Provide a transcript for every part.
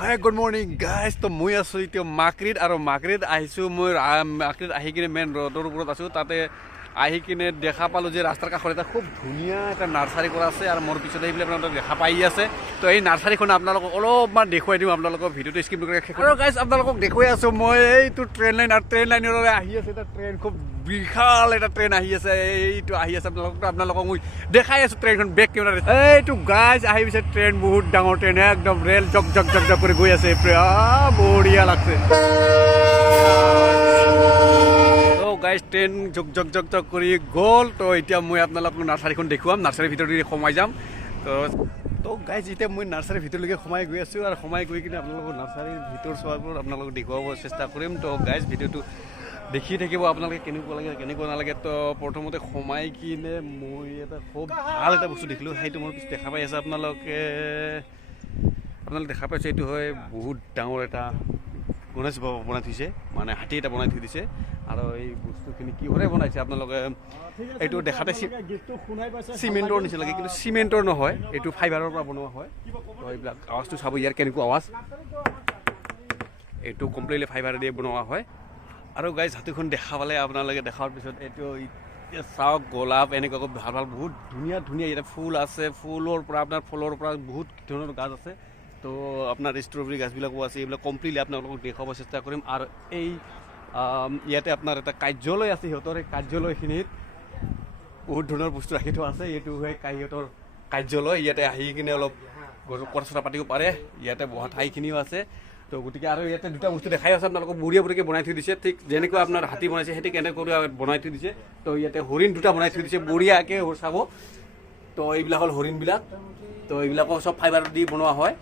Hi good morning guys. তো মই আছোঁ এতিয়া মাকৰিত আৰু মাকৰিত আহিছোঁ। মই মাকৰিত আহি কিনে মেইন ৰোডৰ ওপৰত আছোঁ। তাতে আহি কিনে দেখা পালোঁ যে ৰাস্তাৰ কাষত এটা খুব ধুনীয়া এটা নাৰ্চাৰী কৰা আছে আৰু মোৰ পিছতে সেইবিলাক আপোনালোকে দেখা পাই আছে। তো এই নাৰ্চাৰীখন আপোনালোকক অলপমান দেখুৱাই দিওঁ, আপোনালোকৰ ভিডিঅ'টো স্কিপ নকৰি শেষ আৰু গাইজ আপোনালোকক দেখুৱাই আছোঁ মই এইটো ট্ৰেইন লাইন আৰু ট্ৰেইন লাইনৰে আহি আছে এটা ট্ৰেইন, খুব বিশাল এটা ট্ৰেইন আহি আছে। এইটো আহি আছে আপোনালোকক মই দেখাই আছোঁ ট্ৰেইনখন বেক কেমেৰা। এইটো গাইজ আহি পিছে ট্ৰেইন, বহুত ডাঙৰ ট্ৰেইন, একদম ৰেল জক জক জক জক কৰি গৈ আছে। বঢ়িয়া লাগছে। গাইজ ট্ৰেইন জক জক জক জক কৰি গ'ল। তো এতিয়া মই আপোনালোকক নাৰ্চাৰীখন দেখুৱাম, নাৰ্চাৰীৰ ভিতৰলৈকে সোমাই যাম। তো গাইজ এতিয়া মই নাৰ্চাৰীৰ ভিতৰলৈকে সোমাই গৈ আছোঁ আৰু সোমাই গৈ কিনে আপোনালোকক নাৰ্চাৰীৰ ভিতৰ চোৱাবোৰ আপোনালোকক দেখুৱাব চেষ্টা কৰিম। তো গাইজ ভিডিঅ'টো দেখি থাকিব আপোনালোকে কেনেকুৱা লাগে কেনেকুৱা নালাগে। তো প্ৰথমতে সোমাই কিনে মই এটা খুব ভাল এটা বস্তু দেখিলোঁ, সেইটো মোৰ পিছত দেখা পাই আছে আপোনালোকে দেখা পাইছে। এইটো হয় বহুত ডাঙৰ এটা গণেশ বাবা বনাই থৈছে, মানে হাতী এটা বনাই থৈ দিছে। আৰু এই বস্তুখিনি কিহৰে বনাইছে আপোনালোকে এইটো দেখাতে চিমেণ্টৰ নিচিনা লাগে, কিন্তু চিমেণ্টৰ নহয়, এইটো ফাইবাৰৰ পৰা বনোৱা হয়। তো এইবিলাক আৱাজটো চাব, ইয়াৰ কেনেকুৱা আৱাজ, এইটো কমপ্লিটলি ফাইবাৰ দিয়ে বনোৱা হয়। আৰু গাইজ হাতীখন দেখা পালে আপোনালোকে দেখাৰ পিছত এইটো চাওক গোলাপ এনেকুৱাকৈ ভাল ভাল বহুত ধুনীয়া ধুনীয়া ইয়াতে ফুল আছে। ফুলৰ পৰা বহুত ধৰণৰ গাছ আছে। তো আপোনাৰ ষ্ট্ৰবেৰী গাছবিলাকো আছে। এইবিলাক কমপ্লিটলি আপোনালোকক দেখুৱাব চেষ্টা কৰিম। আৰু এই ইয়াতে আপোনাৰ এটা কাৰ্যালয় আছে, সিহঁতৰ এই কাৰ্যালয়খিনিত বহুত ধৰণৰ বস্তু ৰাখি থোৱা আছে। এইটো হয় সিহঁতৰ কাৰ্যালয়, ইয়াতে আহি কিনে অলপ কথা চথা পাতিব পাৰে। ইয়াতে বহা ঠাইখিনিও আছে। তো গতিকে আৰু ইয়াতে দুটা বস্তু দেখাই আছে আপোনালোকক, বঢ়িয়া বঢ়িয়াকৈ বনাই থৈ দিছে, ঠিক যেনেকুৱা আপোনাৰ হাতী বনাইছে সেইটো কেনেকৈ বনাই থৈ দিছে। তো ইয়াতে হৰিণ দুটা বনাই থৈ দিছে বঢ়িয়াকৈ চাব। তো এইবিলাক হ'ল হৰিণবিলাক। তো এইবিলাকো চব ফাইবাৰ দি বনোৱা হয়।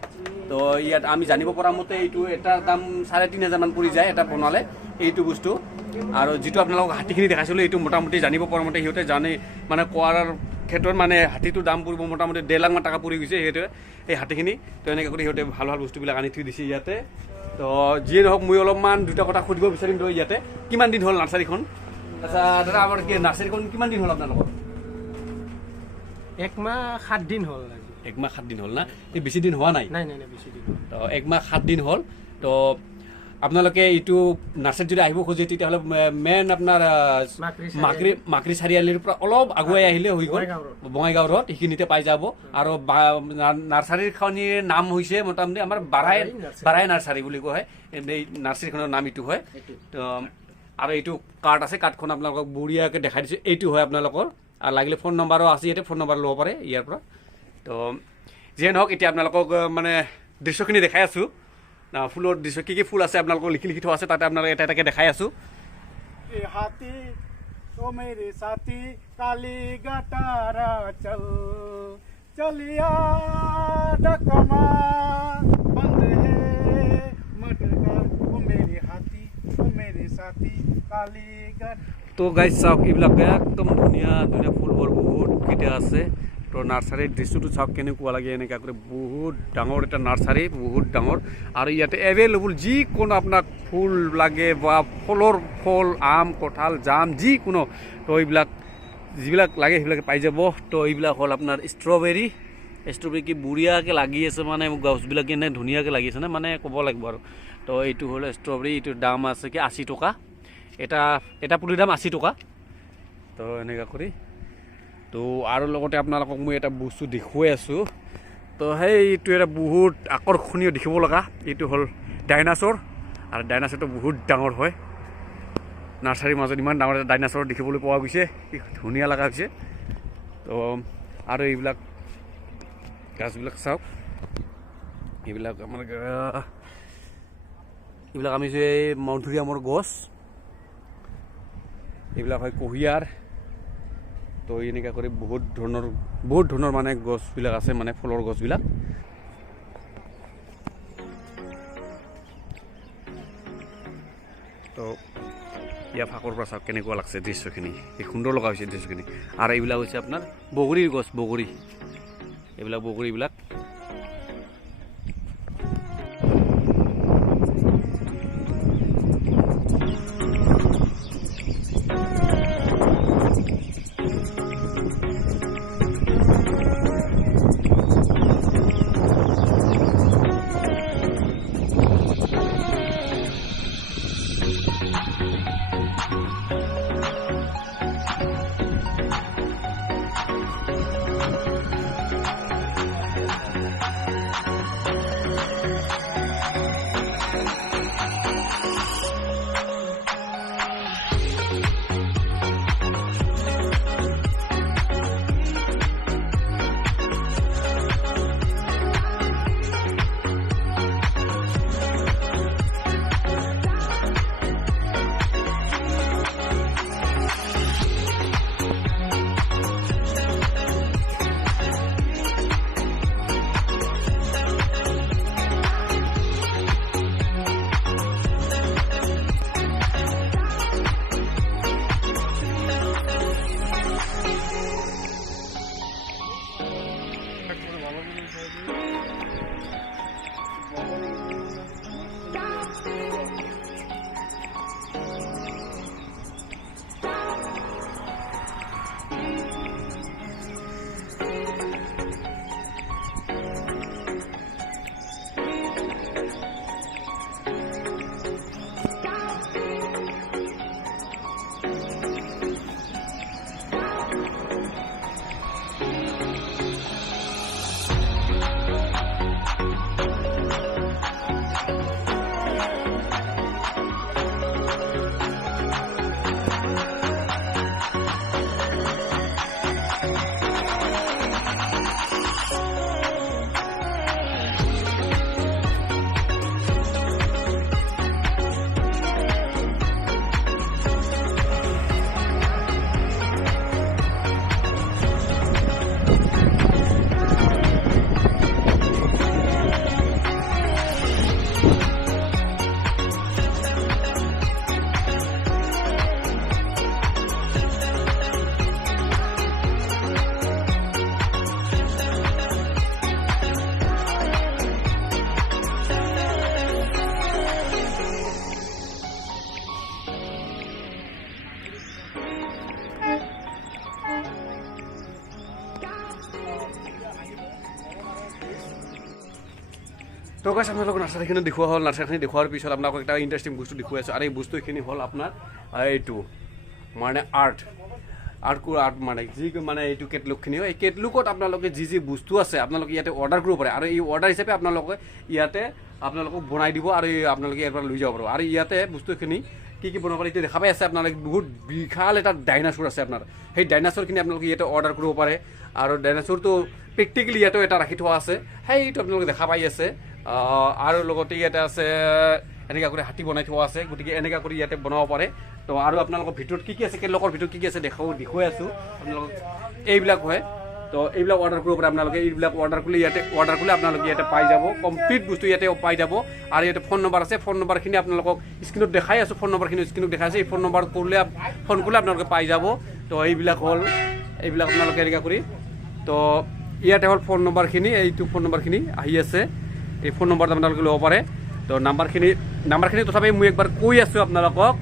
তো ইয়াত আমি জানিব পৰা মতে এইটো এটাৰ দাম ৩,৫০০ মান পৰি যায় এটা বনালে এইটো বস্তু। আৰু যিটো আপোনালোকক হাতীখিনি দেখাইছিলোঁ এইটো মোটামুটি জানিব পৰা মতে সিহঁতে জানে, মানে কোৱাৰ ক্ষেত্ৰত মানে হাতীটোৰ দাম পৰিব মোটামুটি ১.৫ লাখ মান টকা পৰি গৈছে সিহঁতে এই হাতীখিনি। তো এনেকৈ কৰি সিহঁতে ভাল ভাল বস্তুবিলাক আনি থৈ দিছে ইয়াতে। তো যিয়ে নহওক মই অলপমান দুটা কথা সুধিব বিচাৰিম। তো ইয়াতে কিমান দিন হ'ল নাৰ্চাৰীখন? আচ্ছা দাদা, আমাৰ কি নাৰ্চাৰীখন কিমান দিন হ'ল আপোনালোকৰ? ১ মাহ ৭ দিন হ'ল। ১ মাহ ৭ দিন হ'ল না? এই বেছি দিন হোৱা নাই? নাই বেছি দিন। তো ১ মাহ ৭ দিন হ'ল। তো আপোনালোকে এইটো নাৰ্চাৰীত যদি আহিব খোজে তেতিয়াহ'লে মেইন আপোনাৰ মাকৰি চাৰিআলিৰ পৰা অলপ আগুৱাই আহিলে হৈ গ'ল, বঙাইগাঁও ৰোড, সেইখিনিতে পাই যাব। আৰু নাৰ্চাৰীখনিৰ নাম হৈছে মোটামুটি আমাৰ বাৰাই নাৰ্চাৰী বুলি কোৱা হয়। এই নাৰ্চাৰীখনৰ নাম এইটো হয়। তো আৰু এইটো কাৰ্ড আছে, কাৰ্ডখন আপোনালোকক বঢ়িয়াকৈ দেখাই দিছোঁ। এইটো হয় আপোনালোকৰ, আৰু লাগিলে ফোন নম্বৰো আছে ইয়াতে, ফোন নম্বৰ ল'ব পাৰে ইয়াৰ পৰা। তো যিয়ে নহওক এতিয়া আপোনালোকক মানে দৃশ্যখিনি দেখাই আছোঁ, ফুলৰ দৃশ্য কি কি ফুল আছে আপোনালোকক লিখি থোৱা আছে, তাতে আপোনালোকে এটা এটাকৈ দেখাই আছোঁ। हाथी तो मेरे साथी काली गटारा चल चलिया डकमा बंद है मटका ओ मेरे हाथी ओ मेरे साथी काली गट। তো গাইজ চাওক, এইবিলাক একদম ধুনীয়া ধুনীয়া ফুলবোৰ বহুত কেইটা আছে। তো নাৰ্চাৰীৰ দৃশ্যটো চাওক কেনেকুৱা লাগে, এনেকুৱা কৰি বহুত ডাঙৰ এটা নাৰ্চাৰী, বহুত ডাঙৰ। আৰু ইয়াতে এভেইলেবল যিকোনো আপোনাক ফুল লাগে বা ফল আম কঁঠাল জাম যিকোনো, তো এইবিলাক যিবিলাক লাগে সেইবিলাক পাই যাব। তো এইবিলাক হ'ল আপোনাৰ ষ্ট্ৰবেৰী কি বঢ়িয়াকৈ লাগি আছে, মানে গছবিলাক এনে ধুনীয়াকৈ লাগি আছে, মানে ক'ব লাগিব আৰু। তো এইটো হ'ল ষ্ট্ৰবেৰী, এইটোৰ দাম আছে কি ৮০ টকা, এটা পুলিৰ দাম ৮০ টকা। তো এনেকুৱা কৰি। তো আৰু লগতে আপোনালোকক মই এটা বস্তু দেখুৱাই আছোঁ। তো সেইটো এটা বহুত আকৰ্ষণীয় দেখিব লগা, এইটো হ'ল ডাইনাছৰ। আৰু ডাইনাছৰটো বহুত ডাঙৰ হয়। নাৰ্চাৰীৰ মাজত ইমান ডাঙৰ এটা ডাইনাছৰ দেখিবলৈ পোৱা গৈছে, কি ধুনীয়া লগা হৈছে। তো আৰু এইবিলাক গাছবিলাক চাওক, এইবিলাক আমাৰ এইবিলাক আমি যে মধুৰিআমৰ গছ, এইবিলাক হয় কুঁহিয়াৰ। তো এনেকুৱা কৰি বহুত ধৰণৰ মানে গছবিলাক আছে, মানে ফুলৰ গছবিলাক। তো ইয়াৰ ফাকৰ পৰা চাওক কেনেকুৱা লাগছে দৃশ্যখিনি, কি সুন্দৰ লগা হৈছে দৃশ্যখিনি। আৰু এইবিলাক হৈছে আপোনাৰ বগৰীৰ গছ, এইবিলাক বগৰীবিলাক। তো গাইছ আপোনালোক নাৰ্চাৰীখিনি দেখুওৱা হ'ল নাৰ্চাৰীখিনি দেখুৱাৰ পিছত আপোনালোকক এটা ইণ্টাৰেষ্টিং বস্তু দেখুৱাই আছোঁ আৰু এই বস্তুখিনি হ'ল আপোনাৰ এইটো মানে আৰ্ট মানে যি মানে এইটো কেটলগখিনি হয় এই কেটলগত আপোনালোকে যি যি বস্তু আছে আপোনালোকে ইয়াতে অৰ্ডাৰ কৰিব পাৰে আৰু এই অৰ্ডাৰ হিচাপে আপোনালোকে ইয়াতে আপোনালোকক বনাই দিব আৰু আপোনালোকে ইয়াৰ পৰা লৈ যাব পাৰিব আৰু ইয়াতে বস্তুখিনি কি বনাব পাৰে এইটো দেখা পাই আছে আপোনালোকে বহুত বিশাল এটা ডাইনাছৰ আছে আপোনাৰ সেই ডাইনাছৰখিনি আপোনালোকে ইয়াতে অৰ্ডাৰ কৰিব পাৰে আৰু ডাইনাছৰটো প্ৰেক্টিকেলি ইয়াতে এটা ৰাখি থোৱা আছে সেইটো আপোনালোকে দেখা পাই আছে আৰু লগতে ইয়াতে আছে এনেকুৱা কৰি হাতী বনাই থোৱা আছে গতিকে এনেকুৱা কৰি ইয়াতে বনাব পাৰে তো আৰু আপোনালোকৰ ভিতৰত কি আছে কেটলগৰ ভিতৰত কি আছে দেখুৱাই আছোঁ আপোনালোকক এইবিলাক হয় তো এইবিলাক অৰ্ডাৰ কৰিব পাৰে আপোনালোকে এইবিলাক অৰ্ডাৰ কৰিলে আপোনালোকে ইয়াতে পাই যাব কমপ্লিট বস্তু ইয়াতে পাই যাব আৰু ইয়াতে ফোন নম্বৰ আছে ফোন নম্বৰখিনি আপোনালোকক স্ক্ৰীণত দেখাই আছোঁ ফোন নম্বৰখিনি স্ক্ৰীণত দেখাই আছে এই ফোন নম্বৰ কৰিলে ফোন কৰিলে আপোনালোকে পাই যাব তো এইবিলাক হ'ল এইবিলাক আপোনালোকে এনেকুৱা কৰি তো ইয়াতে হ'ল ফোন নম্বৰখিনি এইটো ফোন নম্বৰখিনি আহি আছে এই ফোন নম্বৰত আপোনালোকে ল'ব পাৰে তো নাম্বাৰখিনি তথাপি মই একবাৰ কৈ আছোঁ আপোনালোকক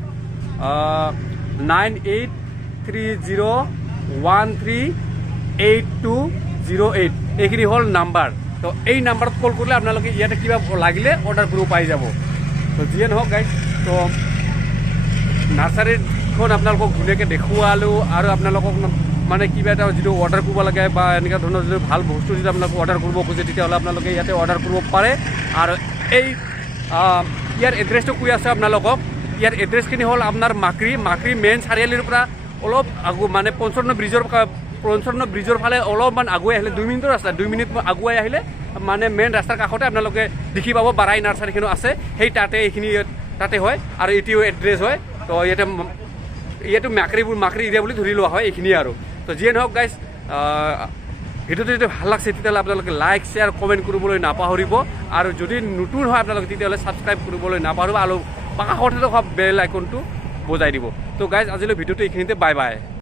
9830138208 এইখিনি হ'ল নাম্বাৰ তো এই নাম্বাৰত কল কৰিলে আপোনালোকে ইয়াতে কিবা লাগিলে অৰ্ডাৰ কৰিব পাই যাব তো যিয়ে নহওক গাইজ তো নাৰ্চাৰীখন আপোনালোকক ধুনীয়াকৈ দেখুৱালোঁ আৰু আপোনালোকক মানে কিবা এটা যিটো অৰ্ডাৰ কৰিব লাগে বা এনেকুৱা ধৰণৰ যদি ভাল বস্তু যদি আপোনালোকে অৰ্ডাৰ কৰিব খোজে তেতিয়াহ'লে আপোনালোকে ইয়াতে অৰ্ডাৰ কৰিব পাৰে আৰু এই ইয়াৰ এড্ৰেছটো কৈ আছে আপোনালোকক ইয়াৰ এড্ৰেছখিনি হ'ল আপোনাৰ মাকৰি মেইন চাৰিআলিৰ পৰা অলপ মানে পঞ্চন্ন ব্ৰিজৰ ফালে অলপমান আগুৱাই আহিলে 2 মিনিটৰ ৰাস্তা 2 মিনিট আগুৱাই আহিলে মানে মেইন ৰাস্তাৰ কাষতে আপোনালোকে দেখি পাব বাৰাই নাৰ্চাৰীখিনি আছে সেই এইখিনি তাতে হয় আৰু এইটোও এড্ৰেছ হয় তো ইয়াতে মাকৰি এৰিয়া বুলি ধৰি লোৱা হয় এইখিনি আৰু তো যিয়ে নহওক গাইজ ভিডিঅ'টো যদি ভাল লাগছে তেতিয়াহ'লে আপোনালোকে লাইক শ্বেয়াৰ কমেণ্ট কৰিবলৈ নাপাহৰিব আৰু যদি নতুন হয় আপোনালোকে তেতিয়াহ'লে ছাবস্ক্ৰাইব কৰিবলৈ নাপাহৰিব আৰু কাষতে থকা বেল আইকনটো বজাই দিব তো গাইজ আজিলৈ ভিডিঅ'টো এইখিনিতে বাই বাই